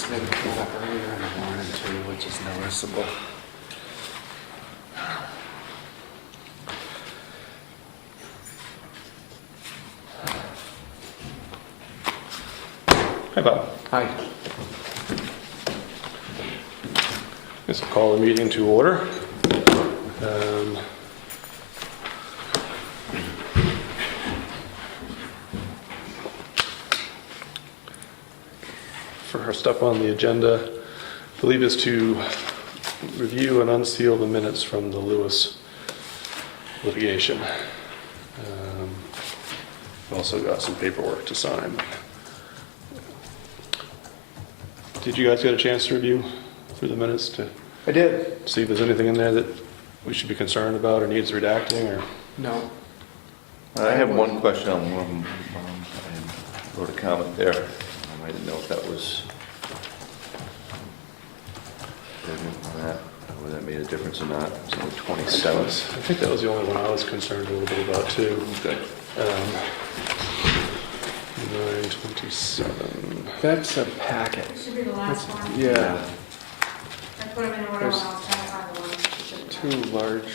It's been pulled up earlier in the morning too, which is noticeable. Hi, Bob. Hi. Let's call the meeting to order. First up on the agenda, I believe, is to review and unseal the minutes from the Lewis litigation. We've also got some paperwork to sign. Did you guys get a chance to review through the minutes to I did. see if there's anything in there that we should be concerned about or needs redacting? Or No. I have one question on one of them. I wrote a comment there. I didn't know if that was whether that made a difference or not. It's on the 27th. I think that was the only one I was concerned a little bit about too. Okay. 927. That's a packet. It should be the last one. Yeah, I put them in order when I was trying to find the one. It should be. too large.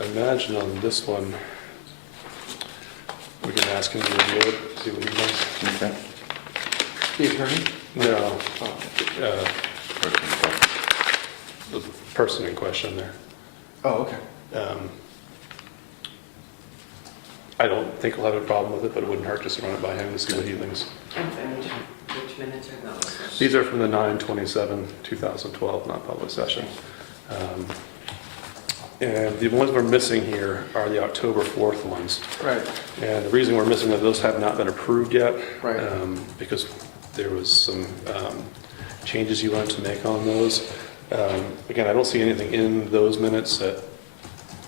I imagine on this one, we can ask him to review it, see what he thinks. Okay. The attorney? No, Oh, the person in question there. oh, okay. I don't think we'll have a problem with it, but it wouldn't hurt just to run it by him to see what he thinks. And which minutes are those? These are from the 9/27/2012 non-public session. And the ones we're missing here are the October 4th ones. Right, And the reason we're missing that those have not been approved yet. Right. Because there was some changes you wanted to make on those. Again, I don't see anything in those minutes that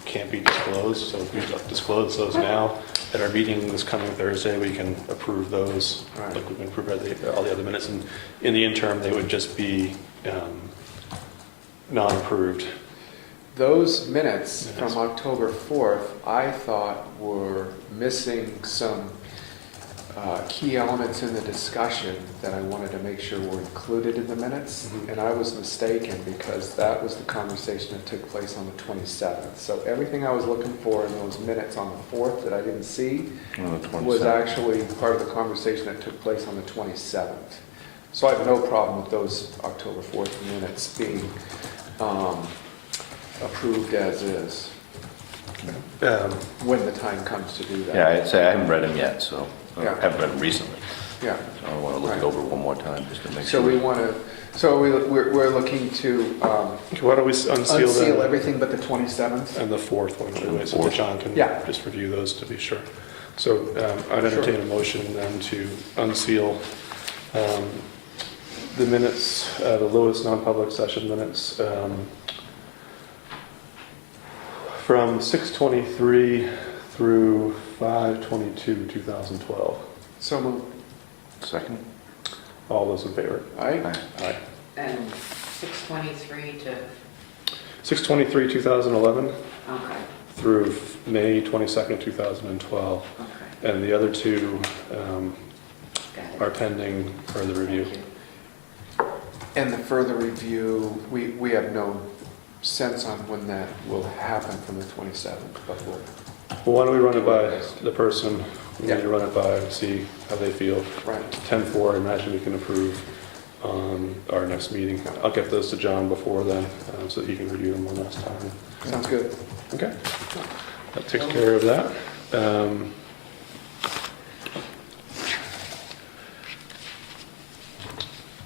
can't be disclosed, so if we disclose those now, at our meeting this coming Thursday, we can approve those, Right. like we can approve all the other minutes, and in the interim, they would just be non-approved. those minutes Yes. from October 4th, I thought were missing some key elements in the discussion that I wanted to make sure were included in the minutes. Mhm. And I was mistaken because that was the conversation that took place on the 27th. So everything I was looking for in those minutes on the 4th that I didn't see On the 27th. was actually part of the conversation that took place on the 27th. So I have no problem with those October 4th minutes being approved as is when the time comes to do that. Yeah, I'd say I haven't read them yet, so I Yeah. haven't read them recently. Yeah. So I want to look Right. it over one more time just to make So sure. we want to, we're looking to Okay, why don't we unseal unseal that? everything but the 27th? And the 4th one, And the so that 4th. John can Yeah. just review those to be sure. So I'd entertain a motion then to unseal the minutes, the Lewis non-public session minutes from 6/23 through 5/22/2012. So moved. Second? All those in favor? Aye? Aye. And 623 to, 6/23/2011 okay, through May 22nd, 2012. okay, And the other two got it. are pending further review. Thank you. And the further review, we have no sense on when that will happen from the 27th, but we'll, Well, why don't we run it by the person we Yeah. need to run it by and see how they feel. right. 10/4, I imagine we can approve on our next meeting. I'll get those to John before then, so that he can review them one last time. Sounds good. Okay, that takes care of that.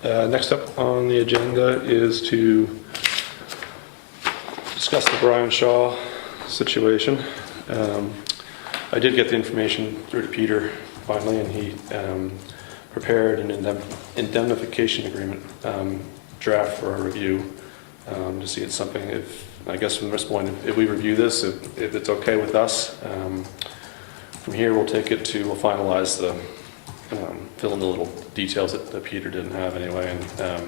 Next up on the agenda is to discuss the Brian Shaw situation. I did get the information through to Peter finally, and he prepared an indemnification agreement draft for our review. to see it's something, I guess from this point, if we review this, if it's okay with us, from here we'll take it to, we'll finalize the, fill in the little details that Peter didn't have anyway, and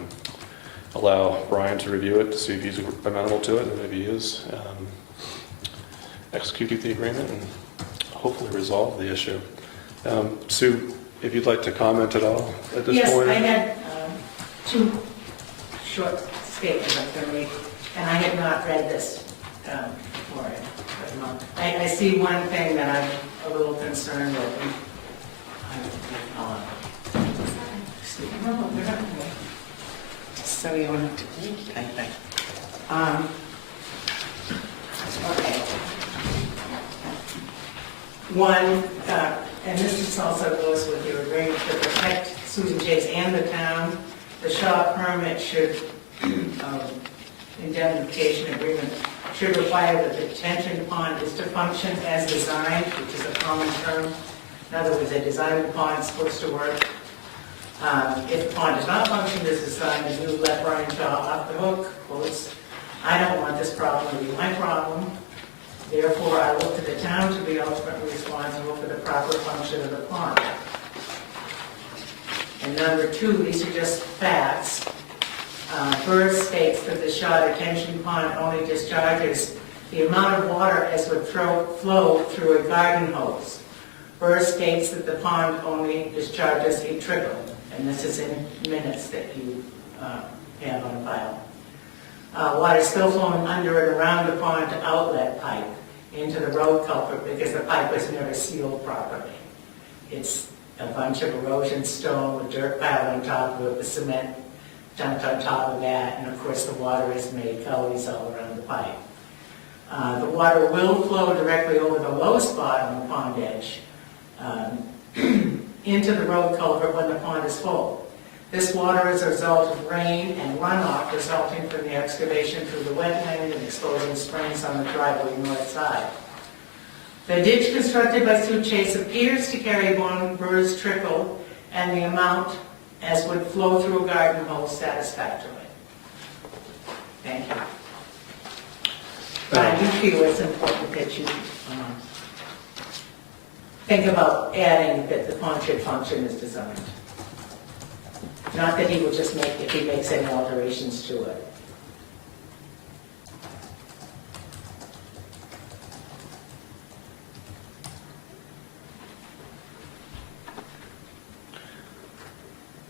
allow Brian to review it to see if he's amenable to it, and if he is, execute the agreement and hopefully resolve the issue. Sue, if you'd like to comment at all at this point? Yes, I had two short statements I'm going to make, and I had not read this for it. But no. I see one thing that I'm a little concerned with. No, they're not here. So you want to type it. Okay. One, and this also goes with your agreement to protect Susan Chase and the town. The Shaw permit should, indemnification agreement should require that the detention pond is to function as designed, which is a common term. In other words, they designed the pond, it's supposed to work. If the pond does not function as designed, then you let Brian Shaw off the hook. Quotes, I don't want this problem to be my problem. Therefore, I look to the town to be ultimately responsible for the proper function of the pond. And number two, these are just facts. Bird states that the Shaw detention pond only discharges the amount of water as would flow through a garden hose. Bird states that the pond only discharges a trickle, and this is in minutes that you have on file. Water is still flowing under and around the pond to outlet pipe into the road culvert because the pipe was never sealed properly. It's a bunch of erosion stone with dirt piled on top of it, with cement dumped on top of that, and of course the water has made gullies all around the pipe. The water will flow directly over the low spot on the pond edge into the road culvert when the pond is full. This water is a result of rain and runoff resulting from the excavation through the wetland and exposing springs on the driveway north side. The ditch constructed by Sue Chase appears to carry one bird's trickle and the amount as would flow through a garden hose satisfactorily. Thank you. But I do feel it's important that you think about adding that the pond should function as designed. Not that he will just make, if he makes any alterations to it.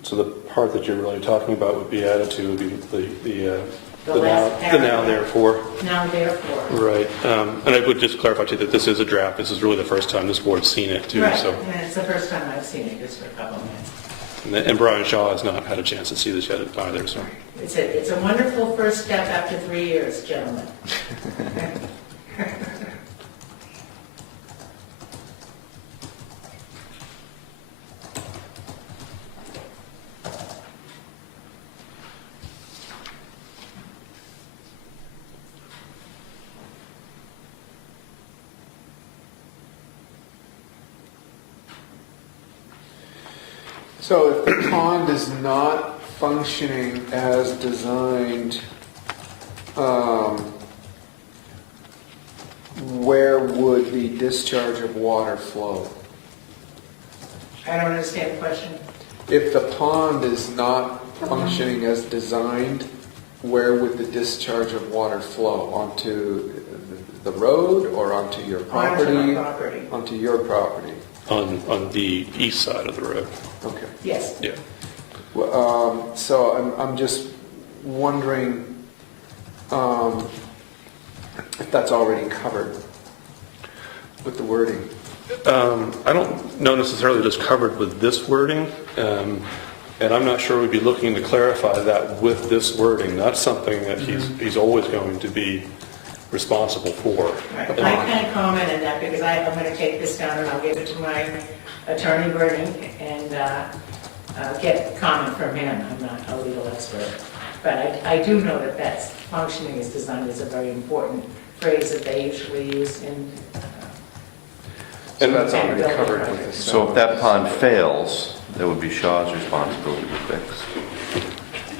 So the part that you're really talking about would be added to would be the last now therefore. Now therefore. Right. And I would just clarify too that this is a draft. This is really the first time this board's seen it too. Right, So. and it's the first time I've seen it, just for a couple of minutes. And Brian Shaw has not had a chance to see this yet either. So. It's a wonderful first step after 3 years, gentlemen. So if the pond is not functioning as designed, where would the discharge of water flow? I don't understand the question. If the pond is not functioning as designed, where would the discharge of water flow? Onto the road or onto your property? Onto my property. Onto your property. On the east side of the road. Okay. Yes. Yeah. Well, so I'm just wondering if that's already covered with the wording. I don't know necessarily just covered with this wording, and I'm not sure we'd be looking to clarify that with this wording. That's something that he's always going to be responsible for. Right. I can't comment on that because I'm going to take this down and I'll give it to my attorney, Bernie, and get comment from him. I'm not a legal expert. But I do know that that's functioning as designed is a very important phrase that they usually use in... So that's already covered with this. So if that pond fails, that would be Shaw's responsibility to fix.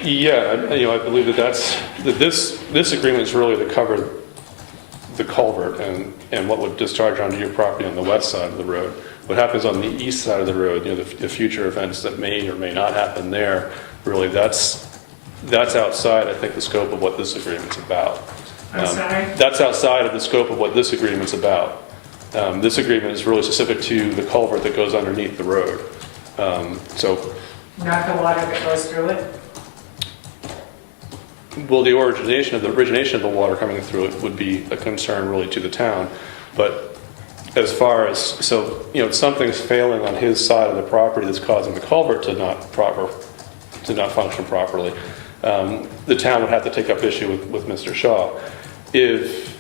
Yeah, I believe that this agreement is really to cover the culvert and what would discharge onto your property on the west side of the road. What happens on the east side of the road, the future events that may or may not happen there, really that's outside, I think, the scope of what this agreement's about. I'm sorry? That's outside of the scope of what this agreement's about. This agreement is really specific to the culvert that goes underneath the road. So, Not the water that goes through it? well, the origination of the water coming through it would be a concern really to the town. But as far as, so, something's failing on his side of the property that's causing the culvert to not function properly. The town would have to take up issue with Mr. Shaw. If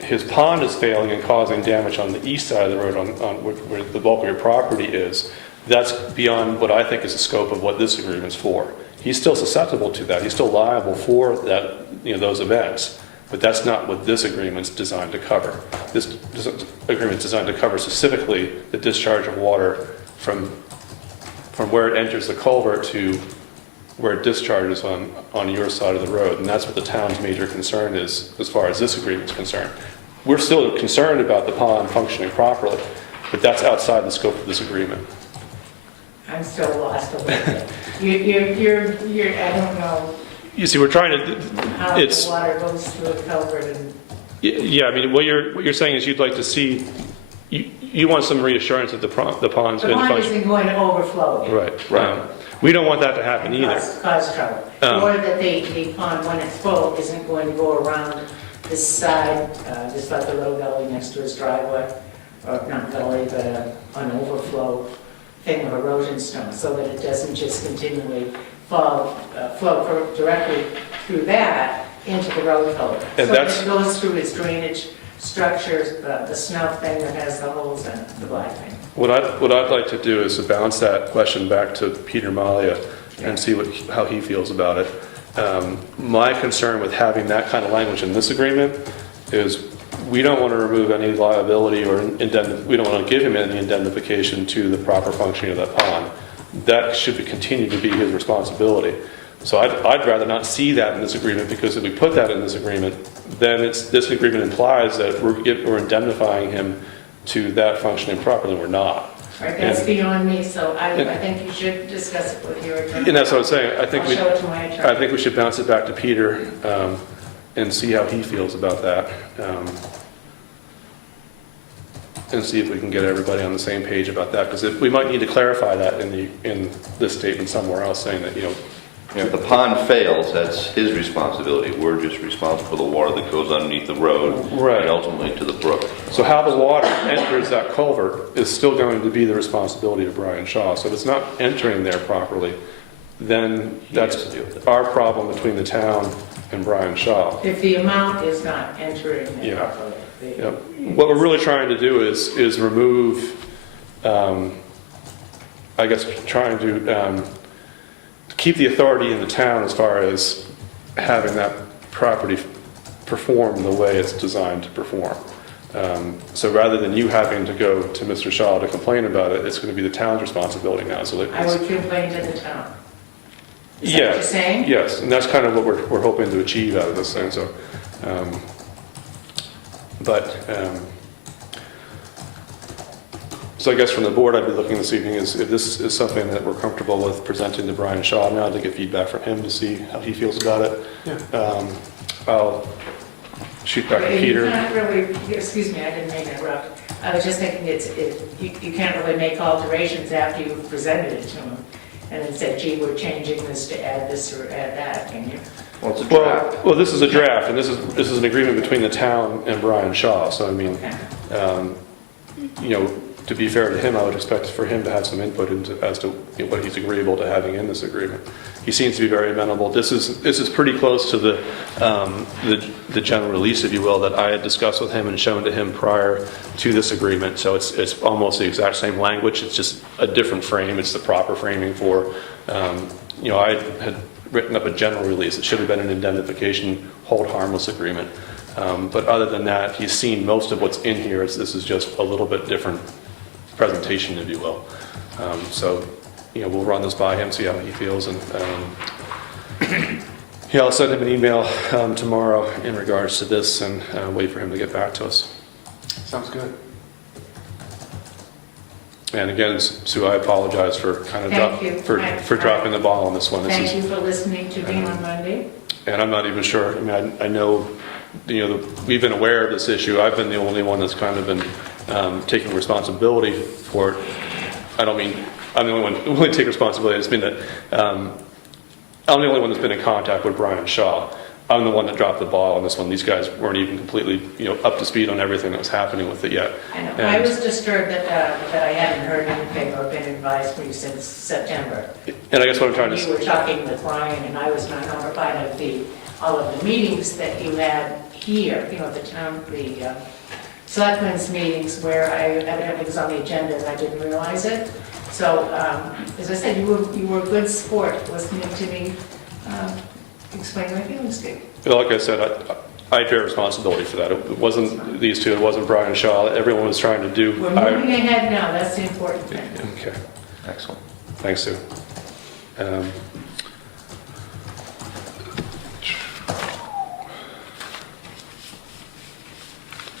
his pond is failing and causing damage on the east side of the road on where the bulk of your property is, that's beyond what I think is the scope of what this agreement's for. He's still susceptible to that. He's still liable for that, those events. But that's not what this agreement's designed to cover. This agreement's designed to cover specifically the discharge of water from where it enters the culvert to where it discharges on your side of the road. And that's what the town's major concern is as far as this agreement's concerned. We're still concerned about the pond functioning properly, but that's outside the scope of this agreement. I'm still lost a little bit. You're, I don't know You see, we're trying to, how the water goes through a culvert and, yeah, I mean, what you're saying is you'd like to see, you want some reassurance that the pond's the going to pond function. isn't going to overflow. Right. We don't want that to happen either. Cause trouble. Or that the pond, when it's full, isn't going to go around this side, just like the little gully next to his driveway, or not gully, but an overflow thing of erosion stone, so that it doesn't just continually flow directly through that into the road culvert. And So that's- it goes through his drainage structures, the snow thing that has the holes in it, the black thing. What I'd like to do is to bounce that question back to Peter Malia and see how he feels about it. My concern with having that kind of language in this agreement is we don't want to remove any liability or we don't want to give him any indemnification to the proper functioning of that pond. That should continue to be his responsibility. So I'd rather not see that in this agreement, because if we put that in this agreement, then this agreement implies that we're indemnifying him to that functioning properly. We're not. Right, that's beyond me, so I think you should discuss it with your attorney. And that's what I'm saying. I'll show it to my attorney. I think we should bounce it back to Peter and see how he feels about that. And see if we can get everybody on the same page about that, because we might need to clarify that in this statement somewhere else, saying that, If the pond fails, that's his responsibility. We're just responsible for the water that goes underneath the road Right. and ultimately to the brook. so how the water enters that culvert is still going to be the responsibility of Brian Shaw. So if it's not entering there properly, then He has that's to deal with it. our problem between the town and Brian Shaw. If the amount is not entering it Yeah. properly. Yep. What we're really trying to do is remove, I guess, trying to keep the authority in the town as far as having that property perform the way it's designed to perform. So rather than you having to go to Mr. Shaw to complain about it, it's going to be the town's responsibility now. So that I would complain to the town. Is that yeah, what you're saying? yes, and that's kind of what we're hoping to achieve out of this thing. So, so I guess from the board, I'd be looking this evening is if this is something that we're comfortable with presenting to Brian Shaw now to get feedback from him to see how he feels about it. Yeah. I'll shoot back to You Peter. can't really, excuse me, I didn't mean to interrupt. I was just thinking you can't really make alterations after you've presented it to him and then said, gee, we're changing this to add this or add that, can you? Well, it's a draft. Well, this is a draft, and this is an agreement between the town and Brian Shaw. So I mean, Okay. To be fair to him, I would expect for him to have some input as to what he's agreeable to having in this agreement. He seems to be very amenable. This is pretty close to the general release, if you will, that I had discussed with him and shown to him prior to this agreement. So it's almost the exact same language. It's just a different frame. It's the proper framing for. I had written up a general release. It should have been an indemnification, hold harmless agreement. But other than that, he's seen most of what's in here. This is just a little bit different presentation, if you will. So, we'll run this by him, see how he feels, and Yeah, I'll send him an email tomorrow in regards to this and wait for him to get back to us. Sounds good. And again, Sue, I apologize for kind of Thank you. for dropping the ball on this one. This Thank is, you for listening to me on Monday. and I'm not even sure. I mean, I know, we've been aware of this issue. I've been the only one that's kind of been taking responsibility for it. I don't mean I'm the only one who will take responsibility. It's been that I'm the only one that's been in contact with Brian Shaw. I'm the one that dropped the ball on this one. These guys weren't even completely, up to speed on everything that was happening with it yet. I know. And- I was disturbed that I hadn't heard anything or been advised me since September. And I guess what I'm trying to You were talking with Brian, and I was not notified of all of the meetings that you had here, the Selectmen's meetings where evidently was on the agenda and I didn't realize it. So, as I said, you were a good sport listening to me explain my feelings to you. Like I said, I bear responsibility for that. It wasn't these two, it wasn't Brian Shaw. Everyone was trying to do. We're moving ahead now, that's the important thing. Okay, Excellent. thanks, Sue.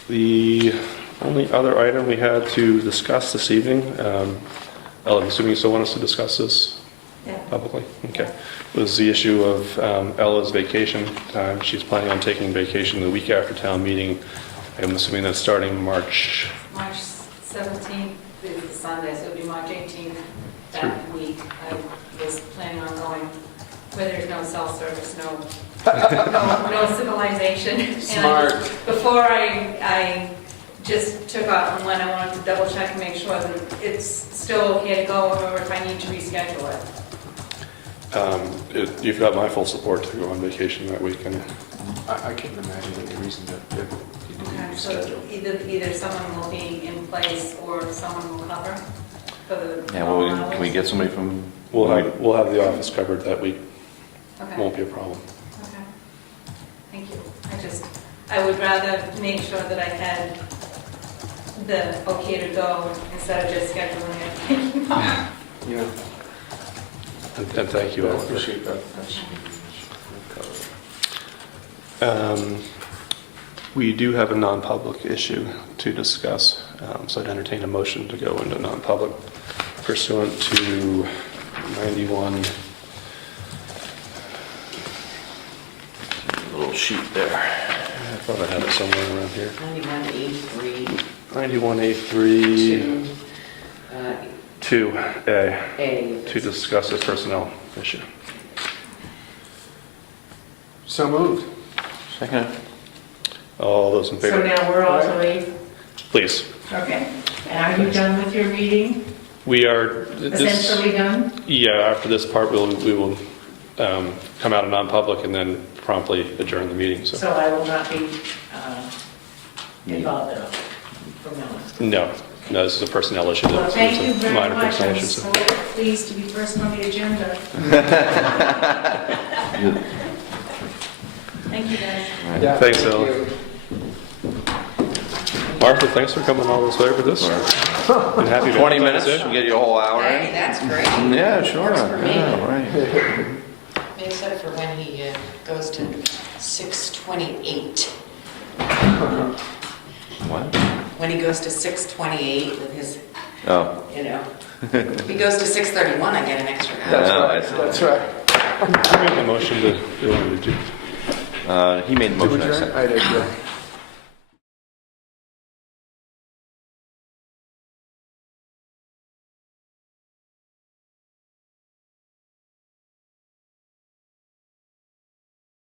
The only other item we had to discuss this evening, Ella, I'm assuming you still want us to discuss this Yeah. publicly? Okay. Was the issue of Ella's vacation time. She's planning on taking vacation the week after town meeting. I'm assuming that's starting March. March 17th is the Sunday, so it'll be March 18th that week. I was planning on going where there's no cell service, no civilization. And Smart. before I just took off and when I wanted to double check and make sure that it's still okay to go or if I need to reschedule it. You've got my full support to go on vacation that week. And I can't imagine any reason to you need to Okay, so reschedule. either someone will be in place or someone will cover for the. Yeah, well, can we get somebody from? we'll have the office covered that week. Okay. Won't be a problem. Okay. Thank you. I would rather make sure that I had the okay to go instead of just scheduling it. Yeah, And thank you I all. for- appreciate that. We do have a non-public issue to discuss, so I'd entertain a motion to go into non-public pursuant to 91. Little sheet there. I thought I had it somewhere around here. 91A3 91A3 to 2A A. to discuss a personnel issue. So moved. Second. All those in So favor, now we're all to leave? please. Okay. And are you done with your meeting? We are, this, Essentially done? yeah, after this part, we will come out of non-public and then promptly adjourn the meeting, so. So I will not be involved at all from now on. No, this is a personnel issue. Well, It's thank a you very minor much. personnel I'm issue, so- so pleased to be first on the agenda. Thank you, guys. Yeah, Thanks, thank Ella. you. Martha, thanks for coming all this way for this. Been happy to 20 have minutes, this in. you get your whole hour Hey, in? that's great. Yeah, sure. Works for me. Yeah, right. Except for when he goes to 6:28. What? When he goes to 6:28 with his, Oh, if he goes to 6:31, I get an extra hour. That's Yeah, right, I see. that's right. Who made the motion to do it? Did you? he made the motion, I Did we second. adjourn? I did, yeah.